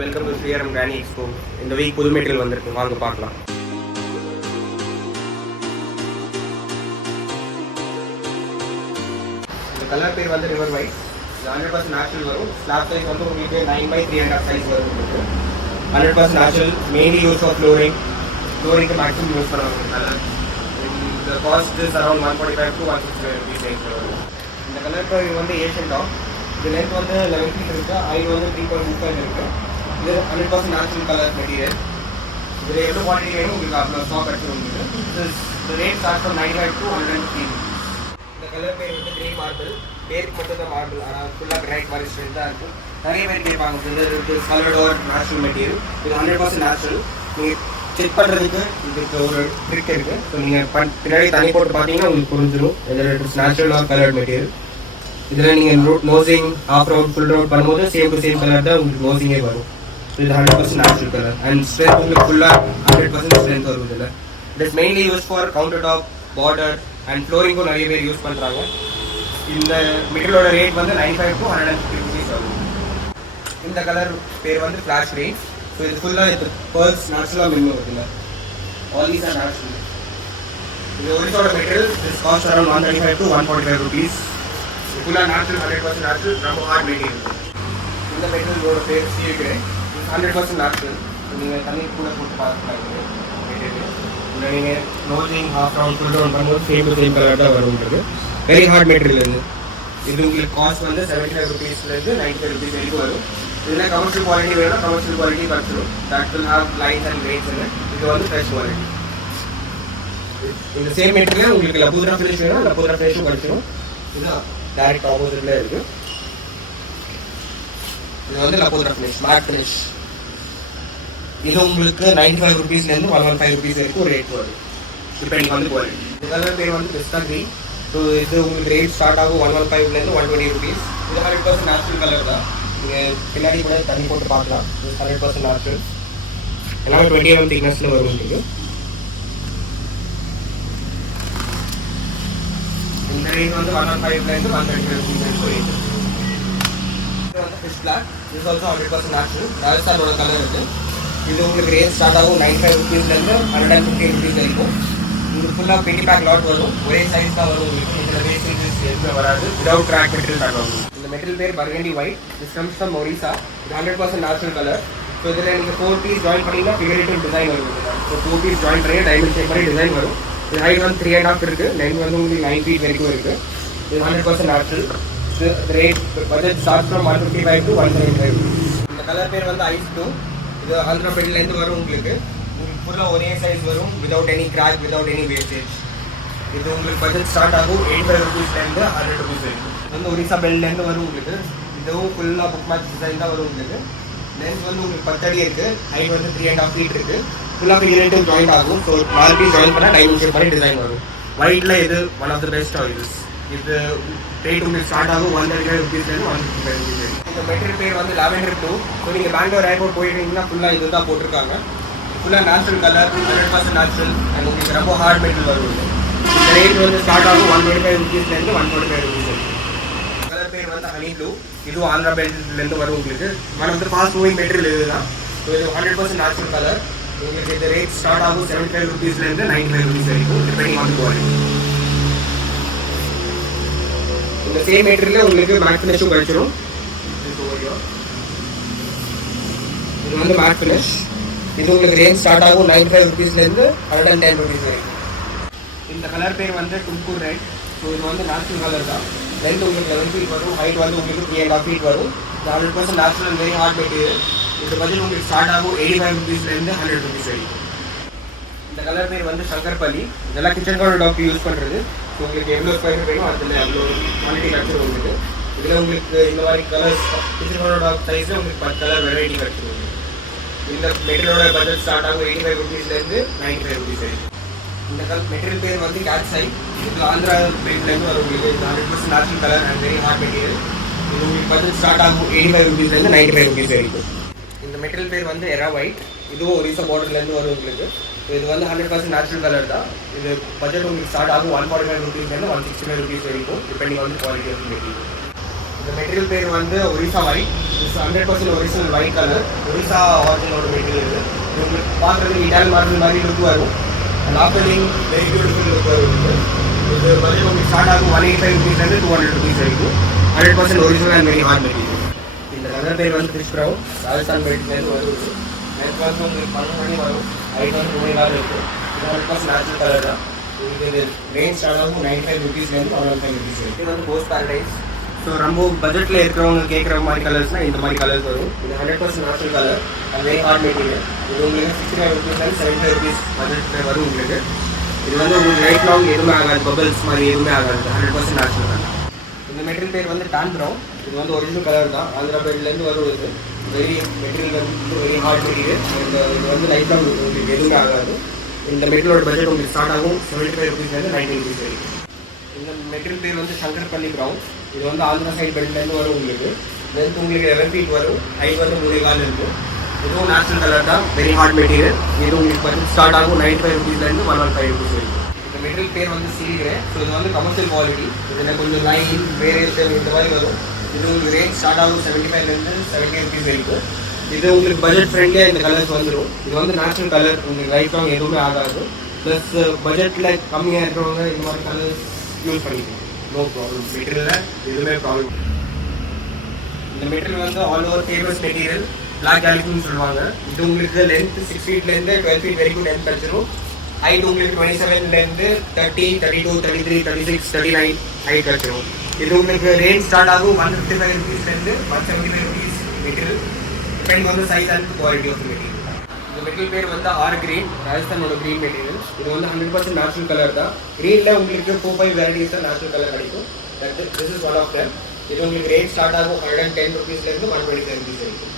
Welcome to Sriram granite expo. இந்த week புது material வந்திருக்கு, வாங்க பார்க்கலாம். இந்த கலர் பேர் வந்து ரிவர் ஒயிட். இது 100% நேச்சுரல் வரும். ஸ்லாப் சைஸ் வந்து உங்களுக்கு 9/3.5 சைஸ் வரும். 100% நேச்சுரல், மெயின்லி யூஸ் ஆஃப் ஃப்ளோரிங்க்கு மேக்ஸிமம் யூஸ் பண்ணுவாங்க கலர். இந்த cost is around 145 to 165 rupees range வரும். இந்த கலர் பேர் வந்து ஏஷியன் டாப். இது லென்த் வந்து 11 feet இருக்கு, ஹைட் வந்து 3.25 இருக்கு. இது 100% நேச்சுரல் கலர் மெட்டீரியல். இதில் எவ்வளோ குவாலிட்டி வேணும் உங்களுக்கு அவ்வளோ ஸ்டாக் அடிச்சு உங்களுக்கு. இந்த ரேட் ஸ்டார்ட் ஃப்ரம் 95 to 150. இந்த கலர் பேர் வந்து கிரே மார்பிள். பேருக்கு மட்டும் தான் மார்பிள், ஆனால் ஃபுல்லாக கிரைட் மாதிரி ஸ்ட்ரென்த்தாக இருக்கும். நிறைய பேர் கேட்பாங்க இது கலர்ட் ஒரு நேச்சுரல் மெட்டீரியல். இது 100% நேச்சுரல். நீங்கள் செக் பண்ணுறதுக்கு இதுக்கு ஒரு ட்ரிக் இருக்குது. ஸோ நீங்கள் பின்னாடி தண்ணி போட்டு பார்த்தீங்கன்னா உங்களுக்கு புரிஞ்சிடும் இதில் it's natural or coloured material. இதில் நீங்கள் nosing of round full round பண்ணும்போது சேம் டு சேம் கலர் தான் உங்களுக்கு நோசிங்கே வரும். இது 100% நேச்சுரல் கலர் அண்ட் ஸ்ட்ரென்த் உங்களுக்கு ஃபுல்லாக 100% ஸ்ட்ரென்த் வரும். இதில் it is mainly use for counter top, border and ஃப்ளோரிங்கும் நிறைய பேர் யூஸ் பண்ணுறாங்க. இந்த மெட்டீரியலோட ரேட் வந்து 95 to 150 rupees வரும். இந்த கலர் பேர் வந்து ஃப்ளாஷ் ரேட். ஸோ இது ஃபுல்லாக இது பேர்ல்ஸ் நேச்சுரலாக மின்னும் இருக்குல்ல, ஆல் தீஸ் ஆர் நேச்சுரல். இது ஒரிசோட material this cost around 135 to 145 rupees. இது ஃபுல்லாக நேச்சுரல், 100% நேச்சுரல், ரொம்ப ஹார்ட் மெட்டீரியல். இந்த மெட்டீரியலோட பேர் சீக்கிரே. 100% நேச்சுரல். நீங்கள் தண்ணி கூட போட்டு பார்க்கலாம். மெட்டீரியல் நீங்கள் nosing of round full round பண்ணும்போது சேம் டு சேம் கலர் தான் வரும்ன்றது. வெரி ஹார்ட் மெட்டீரியல் இது. இது உங்களுக்கு காஸ்ட் வந்து 75 rupeesலேருந்து 95 rupees வரைக்கும் வரும். இதில் கமர்ஷியல் குவாலிட்டி வேணும்னா கமர்ஷியல் குவாலிட்டி கிடச்சிடும். That will have lines and grades. இது வந்து ஃப்ரெஷ் குவாலிட்டி. இந்த சேம் மெட்டீரியல் உங்களுக்கு லபூத்ரா ஃபினிஷ் வேணும், லபூத்ரா ஃபினிஷும் கிடச்சிடும். இதுதான் டைரக்ட் ஆப்போசிட்ல இருக்கு. இது வந்து லபூத்ரா ஃபினிஷ், மேட் ஃபினிஷ். இது உங்களுக்கு 95 rupeesலேருந்து 115 rupees வரைக்கும் ரேட் வரும், டிபெண்டிங் வந்து குவாலிட்டி. இதெல்லாம் பேர் வந்து பிஸ்தா கிரீன். ஸோ இது உங்களுக்கு ரேட் ஸ்டார்ட் ஆகும் 115லேருந்து 120 rupees. இது 100% நேச்சுரல் கலர் தான். நீங்கள் பின்னாடி கூட தண்ணி போட்டு பார்க்கலாம். இது 100% நேச்சுரல். எல்லாமே 20 mm திக்னஸில் வரும் உங்களுக்கு. இந்த ரேட் வந்து 115லேருந்து 135 rupees வரைக்கும் ரேட். இது வந்து ஃபிஷ் பிளாக். இது ஆல்சோ 100% நேச்சுரல், ராஜஸ்தானோட கலர் இருக்குது. இது உங்களுக்கு ரேட் ஸ்டார்ட் ஆகும் 95 rupeesலேருந்து 150 rupees வரைக்கும். உங்களுக்கு ஃபுல்லாக பெட்டி பேக் லாட் வரும், ஒரே சைஸ் தான் வரும் உங்களுக்கு. இதில் வேஸ்டேஜஸ் எதுவுமே வராது, விதவுட் கிராக் மெட்டீரியல் பேக் வரும். இந்த மெட்டீரியல் பேர் burgundy white. This comes from Orissa. இது 100% நேச்சுரல் கலர். ஸோ இதில் நீங்கள் 4 பீஸ் ஜாயின் பண்ணிங்கன்னா ஃபிகரேட்டிவ் டிசைன் வரும். ஸோ 4 பீஸ் ஜாயின் பண்ணி டைமண்ட் ஷேப் பண்ணி டிசைன் வரும். இது ஹைட் வந்து 3.5 இருக்குது, லென்த் வந்து உங்களுக்கு 9 feet வரைக்கும் இருக்குது. இது 100% natural. Rate budget start from 155 to 175. இந்த கலர் பேர் வந்து ஐஸ் ப்ளூ. இது ஆந்திரா பெட்டிலேருந்து வரும் உங்களுக்கு. உங்களுக்கு ஃபுல்லாக ஒரே சைஸ் வரும், without any crack, without any wastage. இது உங்களுக்கு பட்ஜெட் ஸ்டார்ட் ஆகும் 85 rupeesலேருந்து 100 rupees வரைக்கும். இது வந்து ஒரிசா பெல்ட்லேருந்து வரும் உங்களுக்கு. இதுவும் ஃபுல்லாக புக் மேட்ச் டிசைன் தான் வரும் உங்களுக்கு. லென்த் வந்து உங்களுக்கு 10 அடி இருக்குது, ஹைட் வந்து 3.5 feet இருக்குது. ஃபுல்லாக ஃபிகரேட்டிவ் ஜாயின் ஆகும். ஸோ 4 பீஸ் ஜாயின் பண்ணால் டைமண்ட் ஷேப் பண்ணி டிசைன் வரும். ஒயிட்டில் இது one of the best oils. இது ரேட் உங்களுக்கு ஸ்டார்ட் ஆகும் 135 rupeesலேருந்து 155 rupees வரைக்கும். இந்த மெட்டீரியல் பேர் வந்து லாவெண்டர் ப்ளூ. ஸோ நீங்கள் பெங்களூர் ஏர்போர்ட் போயிருந்தீங்கன்னா ஃபுல்லாக இது தான் போட்டிருக்காங்க. ஃபுல்லாக நேச்சுரல் கலர், 100% நேச்சுரல் அண்ட் உங்களுக்கு ரொம்ப ஹார்ட் மெட்டீரியல் வரும். இந்த ரேட் வந்து ஸ்டார்ட் ஆகும் 125 rupeesலேருந்து 145 rupees வரைக்கும். கலர் பேர் வந்து ஹனி ப்ளூ. இதுவும் ஆந்திரா பெல்ட்லேருந்து வரும் உங்களுக்கு. One of the fast moving material இது தான். ஸோ இது 100% நேச்சுரல் கலர். உங்களுக்கு இந்த ரேட் ஸ்டார்ட் ஆகும் 75 rupeesலேருந்து 95 rupees வரைக்கும், டிபெண்டிங் ஆன் குவாலிட்டி. இந்த சேம் மெட்டீரியல் உங்களுக்கு மேட் ஃபினிஷும் கிடைச்சிடும். இது வந்து மேட் ஃபினிஷ். இது உங்களுக்கு ரேஞ்ச் ஸ்டார்ட் ஆகும் 95 rupeesலேருந்து 110 rupees வரைக்கும். இந்த கலர் பேர் வந்து டும்கூர் ரெட். ஸோ இது வந்து நேச்சுரல் கலர் தான். லென்த் உங்களுக்கு 11 feet வரும், ஹைட் வந்து உங்களுக்கு 3.5 feet வரும். இது 100% நேச்சுரல், வெரி ஹார்ட் மெட்டீரியல். இது பட்ஜெட் உங்களுக்கு ஸ்டார்ட் ஆகும் 85 rupeesலேருந்து 100 rupees வரைக்கும். இந்த கலர் பேர் வந்து சங்கர்பள்ளி. இதெல்லாம் கிச்சன் கவுண்டர் டாப்க்கு யூஸ் பண்ணுறது. ஸோ உங்களுக்கு எவ்வளோ ஸ்கொயர் வேணும் அதில் அவ்வளோ குவாலிட்டி கிடச்சிடும் உங்களுக்கு. இதில் உங்களுக்கு இந்த மாதிரி கலர்ஸ் கிச்சன் கவுண்டர் டாப் சைஸில் உங்களுக்கு 10 கலர் வெரைட்டி கிடச்சிடும். இந்த மெட்டீரியலோட பட்ஜெட் ஸ்டார்ட் ஆகும் 85 rupeesலேருந்து 95 rupees வரைக்கும். இந்த மெட்டீரியல் பேர் வந்து கேட் சை. இது ஆந்திரா பெயிண்ட்லேருந்து வரும் உங்களுக்கு. இது 100% natural colour and very hard material. இது உங்களுக்கு பட்ஜெட் ஸ்டார்ட் ஆகும் 85 rupeesலேருந்து 95 rupees வரைக்கும். இந்த மெட்டீரியல் பேர் வந்து எரா ஒயிட். இதுவும் ஒரிசா பார்டர்லேருந்து வரும் உங்களுக்கு. இது வந்து 100% நேச்சுரல் கலர் தான். இது பட்ஜெட் உங்களுக்கு ஸ்டார்ட் ஆகும் 145 rupeesலேருந்து 165 rupees வரைக்கும், depending on quality of material. இந்த மெட்டீரியல் பேர் வந்து Orissa white. It's 100% original white colour. Orissa ஆரிஜினோட மெட்டீரியல் இது. இது உங்களுக்கு பார்க்குறதுக்கு இட்டாலியன் மார்பிள் மாதிரி லுக் வரும். லாஃப்டரிங் வெரி பியூட்டிஃபுல் லுக் வரும். இது பட்ஜெட் உங்களுக்கு ஸ்டார்ட் ஆகும் 185 rupees-லேருந்து 200 rupees வரைக்கும். 100% original and very hard material. இந்த கலர் பேர் வந்து கிறிஸ் ப்ரௌன். ராஜஸ்தான் பெல்ட்லேருந்து வருது. நெட் வந்து உங்களுக்கு 12 மணி வரும். ஹைட் வந்து 3 கால் இருக்குது. இது 100% நேச்சுரல் கலர் தான். இது ரேஞ்ச் ஸ்டார்ட் ஆகும் 95 rupees-லேருந்து 105 rupees வரைக்கும். இது வந்து போஸ்ட் பேரடைஸ். ஸோ ரொம்ப பட்ஜெட்டில் இருக்கிறவங்க கேட்குற மாதிரி கலர்ஸ்னால் இந்த மாதிரி கலர்ஸ் வரும். இது 100% natural colour and very hard material. இது உங்களுக்கு 65 rupees-லேருந்து 75 rupees பட்ஜெட்டில் வரும் உங்களுக்கு. இது வந்து உங்களுக்கு லைஃப் லாங் எதுவுமே ஆகாது, பபிள்ஸ் மாதிரி எதுவுமே ஆகாது. 100% நேச்சுரல் கலர். இந்த மெட்டீரியல் பேர் வந்து டான் ப்ரௌன். இது வந்து ஒரிஜினல் கலர் தான். ஆந்திரா பேட்லேருந்து வரும். இது வெரி மெட்டீரியல் வந்து வெரி ஹார்ட் மெட்டீரியல். இது வந்து லைஃப் லாங் உங்களுக்கு எதுவுமே ஆகாது. இந்த மெட்டீரியலோட பட்ஜெட் உங்களுக்கு ஸ்டார்ட் ஆகும் 75 rupees-லேருந்து 90 rupees வரைக்கும். இந்த மெட்டீரியல் பேர் வந்து சங்கர்பள்ளி ப்ரௌன். இது வந்து ஆந்திரா சைட் பெல்ட்லேருந்து வரும் உங்களுக்கு. லென்த் உங்களுக்கு 11 feet வரும். ஹைட் வந்து 3 கால் இருக்கும். இதுவும் நேச்சுரல் கலர் தான், வெரி ஹார்ட் மெட்டீரியல். இது உங்களுக்கு பட்ஜெட் ஸ்டார்ட் ஆகும் 95 rupees-லேருந்து 115 rupees வரைக்கும். இந்த மெட்டீரியல் பேர் வந்து சீலிகிரே. ஸோ இது வந்து கமர்ஷியல் குவாலிட்டி. இதில் கொஞ்சம் லைன் வேரியேஷன் இந்த மாதிரி வரும். இது உங்களுக்கு ரேஞ்ச் ஸ்டார்ட் ஆகும் 75-லேருந்து 70 rupees வரைக்கும். இது உங்களுக்கு பட்ஜெட் ஃப்ரெண்ட்லியாக இந்த கலர்ஸ் வந்துடும். இது வந்து நேச்சுரல் கலர், உங்களுக்கு லைஃப் லாங் எதுவுமே ஆகாது. ப்ளஸ் பட்ஜெட்டில் கம்மியாக இருக்கிறவங்க இந்த மாதிரி கலர்ஸ் யூஸ் பண்ணிக்கலாம். No problem. மெட்டீரியலில் எதுவுமே ப்ராப்ளம். இந்த மெட்டீரியல் வந்து all over famous material, black கேலிஃப்னு சொல்லுவாங்க. இது உங்களுக்கு லென்த் 6 feet-லேருந்து 12 feet வரைக்கும் லென்த் கிடச்சிரும். ஹைட் உங்களுக்கு 27-லேருந்து 30, 32, 33, 36, 39 ஹைட் கிடச்சிரும். இது உங்களுக்கு ரேஞ்ச் ஸ்டார்ட் ஆகும் 155 rupees-லேருந்து 175 rupees material. Depend on the size and quality of material. இந்த மெட்டீரியல் பேர் வந்து ஆர் கிரீன், ராஜஸ்தானோட கிரீன் மெட்டீரியல். இது வந்து 100% நேச்சுரல் கலர் தான். கிரீனில் உங்களுக்கு 4-5 வெரைட்டிஸ் தான் நேச்சுரல் கலர் கிடைக்கும். This is one of them. இது உங்களுக்கு ரேஞ்ச் ஸ்டார்ட் ஆகும் 110 rupees-லேருந்து 125 rupees வரைக்கும்.